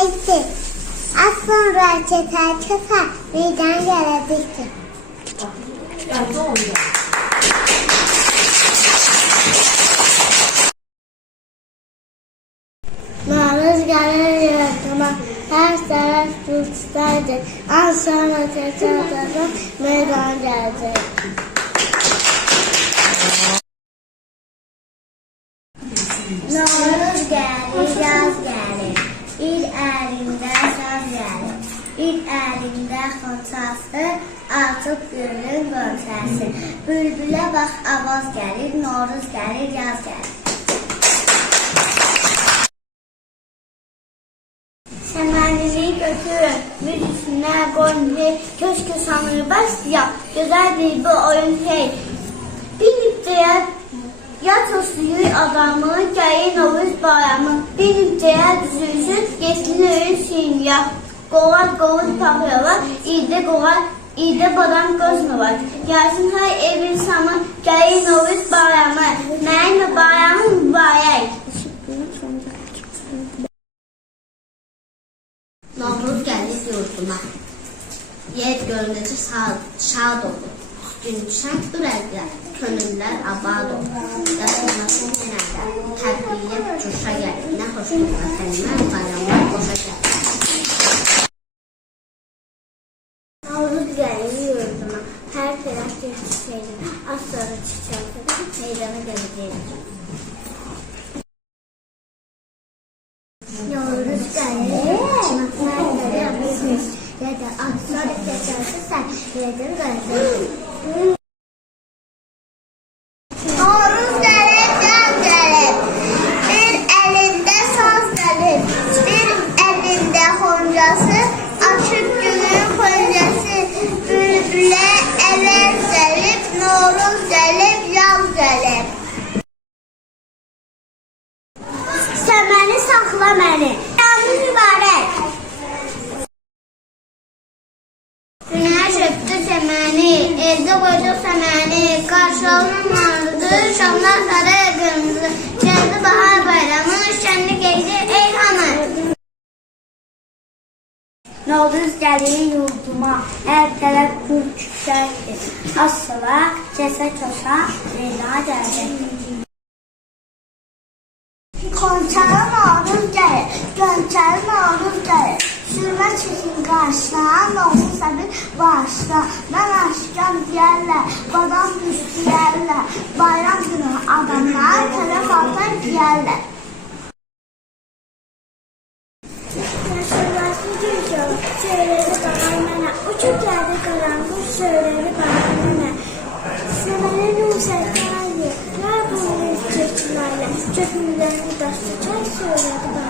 geldi. Az sonra çeter çeter meydan gelecekti. Maruz gelir yaratıma her taraf tutsadı. Az sonra çeter çeter meydan gelecek. Navruz gelir, yaz gelir. İl elinde saz gelir. İl elinde xonçası, açıb gülün qönçəsi. Bülbülə bax, avaz gəlir, Navruz gəlir, yaz gəlir. Səmənliyi götürün, bir üstünə qoyun, hey, köşkü sanır başlayaq, gözəl bir bu oyun, hey. Bir nüqtəyə Yat o suyu adamı, gəyin ovuz bayramı, bir nüqtəyə düzülsün, yesin öyün suyuya. Qoğal qoğuz tapıyorlar, iyidə qoğal, iyidə badam göz mü var? Gəlsin hay evin samı, gəyin ovuz bayramı, mənim bayramım mübarək. Novruz gəlir yurduma. Yer göründəcə şad, şad olur. Gün düşən ürəklər, könüllər abad olur. Yaşamasın yenə də, təbliğ coşa gəlir. Nə xoşdur vətənimə, bayramlar boşa gəlir. Navruz gəlir yurduma, hər tərəf geçsəydim, az sonra meydana gələcəkdim. Navruz gəlir, hər tərəf geçsəydim, ya da az sonra keçərsən, yedim gələcəkdim. Navruz öptü səməni, evdə qoydu səməni, qarşılığın vardı, şamlar sarı qırmızı, gəldi bahar bayramı, şənlik eydi ey hamı. Novruz gəlir yurduma, hər tərəf gül çiçəkdir. Asıla, kəsə köşə, Leyla gəldi. Konçalı Novruz gəlir, gönçəli Sırma çekin karşıdan olsun sabır başla. Ben aşkım diyenler, babam isteyenler, bayram günü adamlar telefonlar diyenler. Yaşamazsın gülüyor, söyleri bana mene, uçuk yerde karanlık söyleri bana mene. Severin uçaklarla, ne yapalım çeşitlerle, çökümlerini taşlayacak söyleri bana